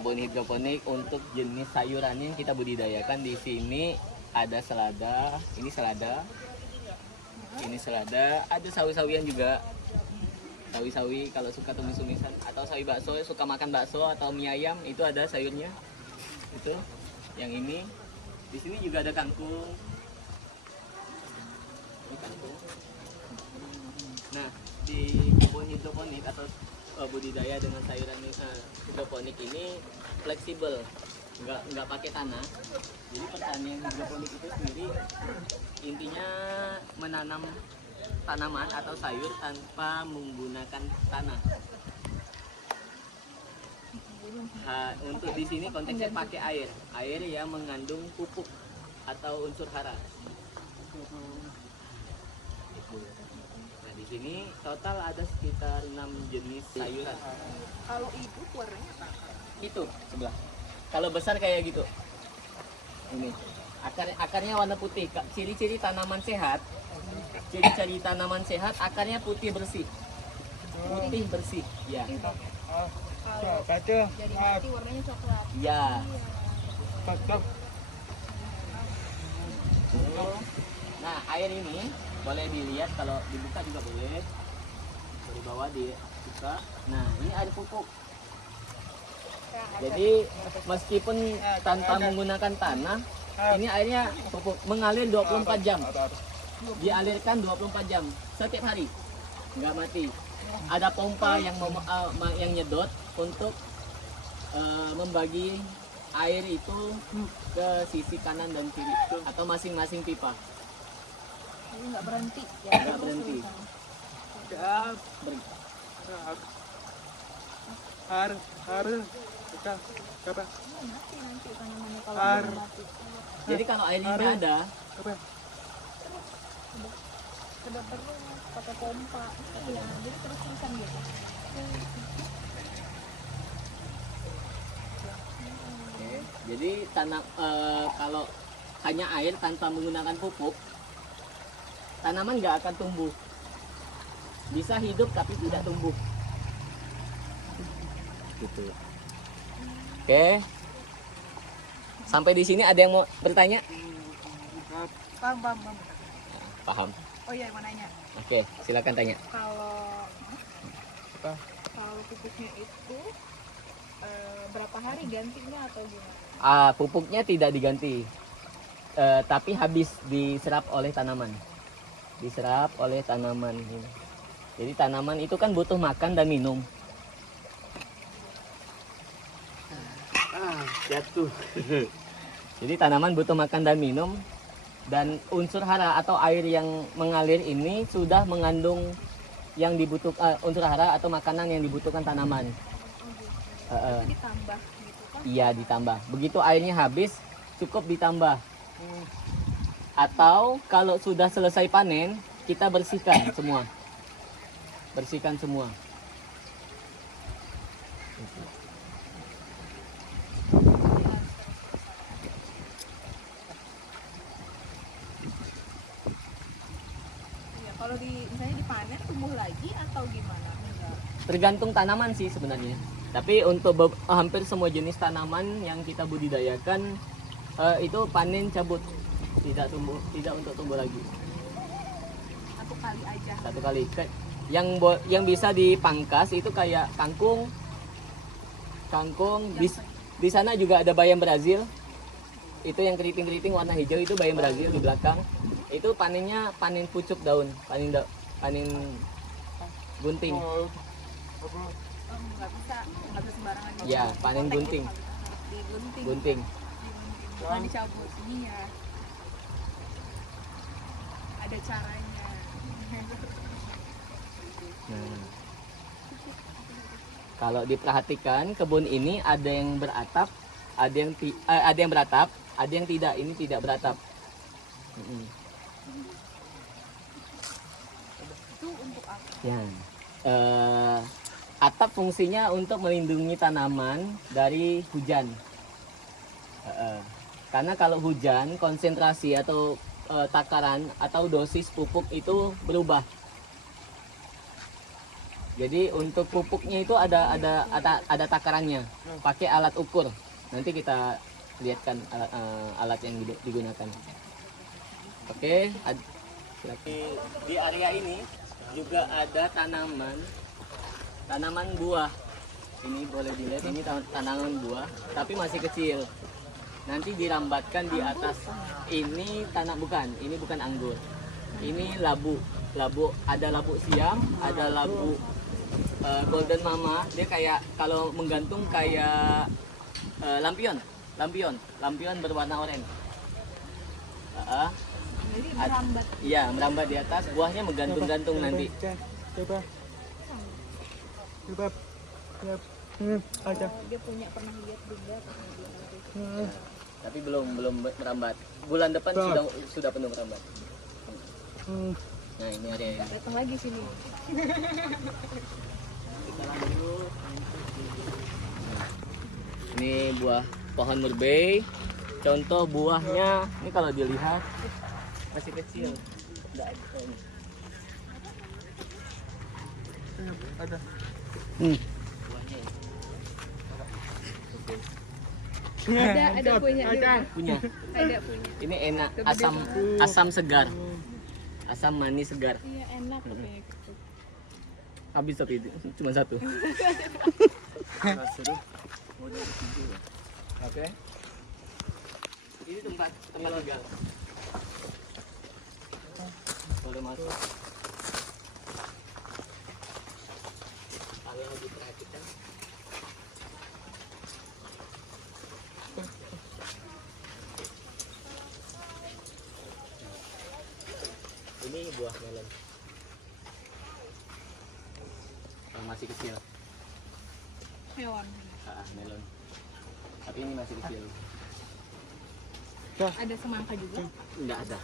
kebun hidroponik untuk jenis sayuran yang kita budidayakan. Di sini ada selada, ini selada, ada sawi-sawian juga. Sawi-sawi kalau suka tumis-tumisan, atau sawi bakso, suka makan bakso atau mie ayam, itu ada sayurnya. Itu yang ini. Di sini juga ada kangkung. Ini kangkung. Nah, di kebun hidroponik atau budidaya dengan sayuran hidroponik ini fleksibel, nggak pakai tanah. Jadi pertanian hidroponik itu sendiri intinya menanam tanaman atau sayur tanpa menggunakan tanah. Untuk di sini konteksnya pakai air yang mengandung pupuk atau unsur hara. Nah, di sini total ada sekitar 6 jenis sayuran. Kalau itu warnanya apa? Itu sebelah. Kalau besar kayak gitu. Ini akarnya warna putih. Ciri-ciri tanaman sehat. Ciri-ciri tanaman sehat, akarnya putih bersih. Putih bersih. Ya. Kalau jadi mati warnanya coklat. Ya. Nah, air ini boleh dilihat, kalau dibuka juga boleh. Dari bawah dibuka. Nah, ini air pupuk. Jadi meskipun tanpa menggunakan tanah, ini airnya pupuk mengalir 24 jam. Dialirkan 24 jam setiap hari, nggak mati. Ada pompa yang yang nyedot untuk membagi air itu ke sisi kanan dan kiri atau masing-masing pipa. Jadi nggak berhenti. Ya, Nggak berhenti. Mati nanti tanamannya kalau udah mati. Jadi kalau airnya nggak ada, Sudah perlu pakai pompa. Iya, jadi terus-terusan gitu. oke. Jadi kalau hanya air tanpa menggunakan pupuk, tanaman nggak akan tumbuh. Bisa hidup tapi tidak tumbuh. Gitu. Oke. Sampai di sini ada yang mau bertanya? Paham. Paham. Oh iya, mau nanya. Oke, silakan tanya. Kalau pupuknya itu berapa hari gantinya atau gimana? Pupuknya tidak diganti, tapi habis diserap oleh tanaman. Diserap oleh tanaman. Jadi tanaman itu kan butuh makan dan minum. Jatuh. Jadi tanaman butuh makan dan minum, dan unsur hara atau air yang mengalir ini sudah mengandung yang dibutuhkan unsur hara atau makanan yang dibutuhkan tanaman. Ditambah gitu kan? Iya, ditambah. Begitu airnya habis, cukup ditambah. Atau kalau sudah selesai panen, kita bersihkan semua. Bersihkan semua. Iya, kalau misalnya dipanen tumbuh lagi atau gimana? Enggak. Tergantung tanaman sih sebenarnya. Tapi untuk hampir semua jenis tanaman yang kita budidayakan itu panen cabut, tidak untuk tumbuh lagi. Satu kali aja. Satu kali. Yang bisa dipangkas itu kayak kangkung. Di sana juga ada bayam Brazil. Itu yang keriting-keriting warna hijau itu bayam Brazil di belakang. Itu panennya panen pucuk daun, panen gunting. Nggak bisa sembarangan. Ya, panen gunting. Digunting. Gunting. Bukan dicabut. Iya. Ada caranya. Nah, kalau diperhatikan kebun ini ada yang beratap, ada yang beratap, ada yang tidak. Ini tidak beratap. Itu untuk apa? Ya, atap fungsinya untuk melindungi tanaman dari hujan. Karena kalau hujan, konsentrasi atau takaran atau dosis pupuk itu berubah. Jadi untuk pupuknya itu ada takarannya. Pakai alat ukur. Nanti kita lihatkan alat yang digunakan. Oke, di area ini juga ada tanaman buah. Ini boleh dilihat, ini tanaman buah, tapi masih kecil. Nanti dirambatkan di atas. Ini ini bukan anggur. Ini labu. Ada labu siam, ada labu golden mama. Dia kayak kalau menggantung kayak lampion berwarna oranye. Jadi merambat. Iya, merambat di atas, buahnya menggantung-gantung nanti. Dia pernah lihat juga. Tapi belum merambat. Bulan depan sudah penuh merambat. Nah, ini ada. Datang lagi sini. Kita lanjut. Ini buah pohon murbei. Contoh buahnya, ini kalau dilihat masih kecil. Enggak ada ini. Ada. Buahnya. Ada punya. Punya. Ada punya. Ini enak, asam segar. Asam manis segar. Iya, enak katanya. Habis tapi itu cuma satu. Oke. Ini tempat tinggal. Boleh masuk. Kalian lagi perhatikan. Ini buah melon. Yang masih kecil. Hewan. Melon. Tapi ini masih kecil. Ada semangka juga? Enggak ada.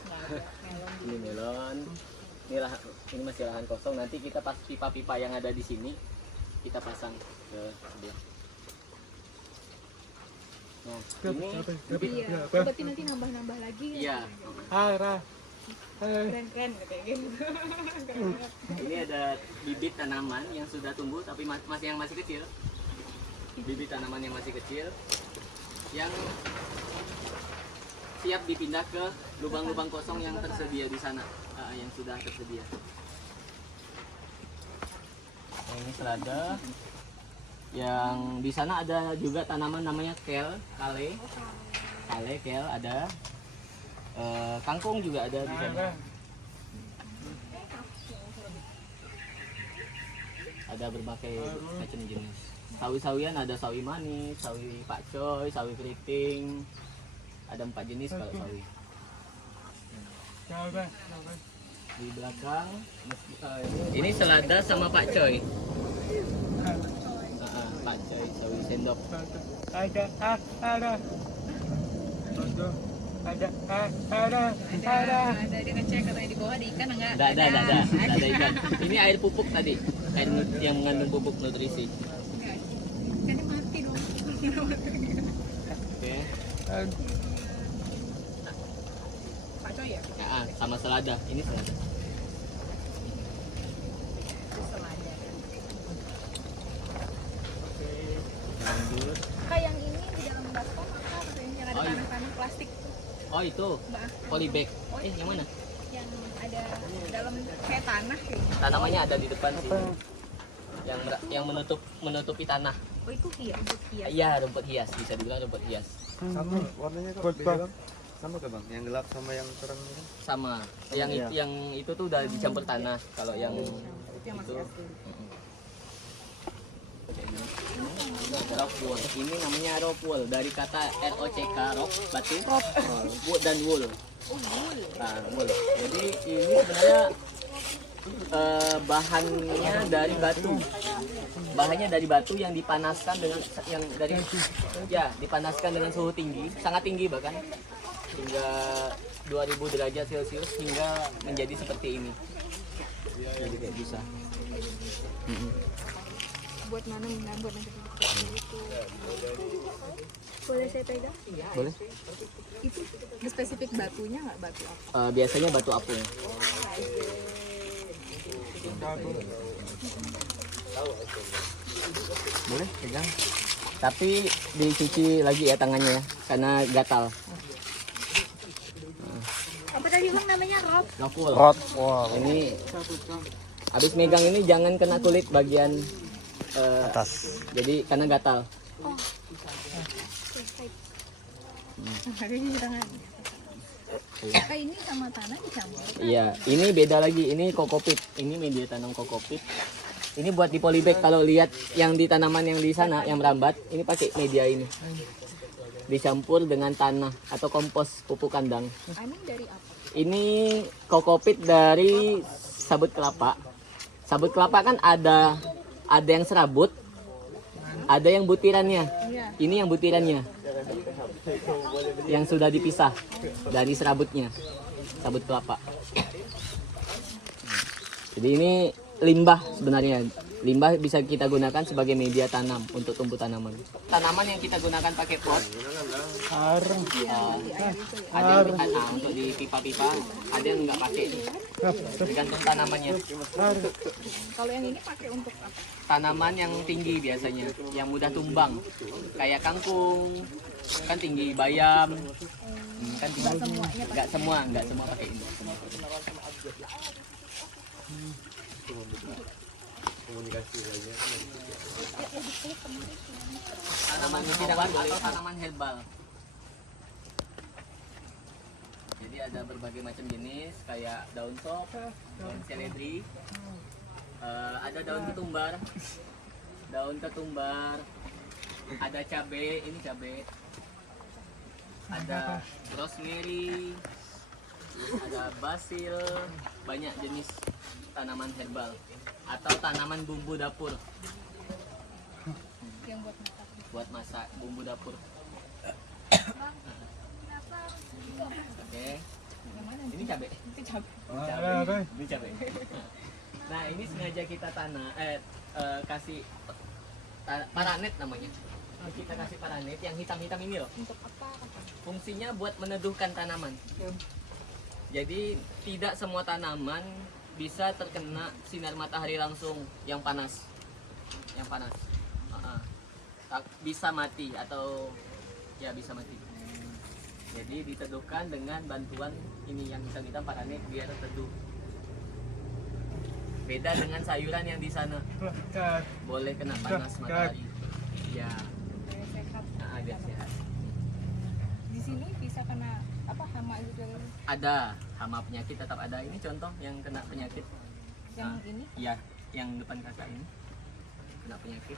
Ini melon. Ini masih lahan kosong. Nanti kita pas pipa-pipa yang ada di sini kita pasang ke sebelah. Nah, ini Iya. Berarti nanti nambah lagi. iya. Keren kayak gitu. Ini ada bibit tanaman yang sudah tumbuh tapi masih kecil. Bibit tanaman yang masih kecil yang siap dipindah ke lubang-lubang kosong yang tersedia di sana, yang sudah tersedia. Nah, ini selada. Yang di sana ada juga tanaman namanya kale ada. Kangkung juga ada di sana. Ada berbagai macam jenis. Sawi-sawian ada sawi manis, sawi pakcoy, sawi keriting. Ada 4 jenis kalau sawi. Di belakang ini selada sama pakcoy. Pakcoy, sawi sendok. Ada. Dia ngecek katanya di bawah ada ikan enggak? Enggak ada ikan. Ini air pupuk tadi, air yang mengandung pupuk nutrisi. Ikannya mati dong. Oke. Pakcoy ya? Sama selada. Ini selada. Selada. Lanjut. Kak yang ini di dalam baskom apa katanya yang ada Oh, iya. tanah-tanah plastik? Oh itu Mbak, polybag. Yang mana? yang ada dalam kayak tanah kayaknya. Tanamannya ada di depan sini. Yang menutupi tanah. Oh itu rumput hias. Iya, rumput hias, bisa dibilang rumput hias. Sama warnanya kok beda bang? Sama ke bang? Yang gelap sama yang terang ini? Sama. Iya. Yang itu tuh udah dicampur tanah. Kalau yang Itu yang masih itu asli. rock wool. Ini namanya rock wool dari kata ROCK, rock batu, wood dan wool. Oh wool. Nah, wool. Jadi ini sebenarnya bahannya dari batu. Bahannya dari batu yang dipanaskan dipanaskan dengan suhu tinggi, sangat tinggi bahkan hingga 2000 derajat Celcius hingga menjadi seperti ini. Jadi kayak bisa. Buat nanam buat nanti gitu. Boleh saya pegang? Boleh? Itu spesifik batunya nggak batu apa? Biasanya batu apung. Boleh pegang. Tapi dicuci lagi ya tangannya ya, karena gatal. Apa tadi bang namanya Rob? Nokul. Rot. Wow. Ini habis megang ini jangan kena kulit bagian Atas. jadi karena gatal. Ada di tangan. Ini sama tanah dicampur. Iya, ini beda lagi. Ini kokopit. Ini media tanam kokopit. Ini buat di polybag. Kalau lihat yang di tanaman yang di sana yang merambat, ini pakai media ini. Dicampur dengan tanah atau kompos pupuk kandang. Ini dari apa? Ini kokopit dari sabut kelapa. Sabut kelapa kan ada yang serabut, ada yang butirannya. Iya. Ini yang butirannya. Yang sudah dipisah dari serabutnya. Sabut kelapa. Jadi ini limbah sebenarnya. Limbah bisa kita gunakan sebagai media tanam untuk tumbuh tanaman. Tanaman yang kita gunakan pakai pot, ada yang untuk di pipa-pipa, ada yang nggak pakai. Tergantung tanamannya. Kalau yang ini pakai untuk apa? Tanaman yang tinggi biasanya, yang mudah tumbang, kayak kangkung, kan tinggi, bayam, kan tinggi. Nggak semua pakai ini. Tanaman tanaman atau tanaman herbal. Jadi ada berbagai macam jenis kayak daun sop, daun seledri, ada daun ketumbar, ada cabai, ini cabai, ada rosemary, ada basil, banyak jenis tanaman herbal atau tanaman bumbu dapur. Yang Buat masak bumbu dapur. Oke. Ini cabai. itu cabai. Ini cabai. Nah, ini sengaja kita kasih paranet namanya. Kita kasih paranet yang hitam-hitam ini loh. Untuk apa? Fungsinya buat meneduhkan tanaman. Jadi tidak semua tanaman bisa terkena sinar matahari langsung yang panas. Bisa mati atau ya bisa mati. Jadi diteduhkan dengan bantuan ini yang hitam-hitam paranet biar teduh. Beda dengan sayuran yang di sana. Boleh kena panas matahari. Ya, Biar sehat. biar sehat. Di sini bisa kena apa hama gitu? Ada hama penyakit tetap ada. Ini contoh yang kena penyakit. Yang ini? Iya, yang depan kakak ini kena penyakit.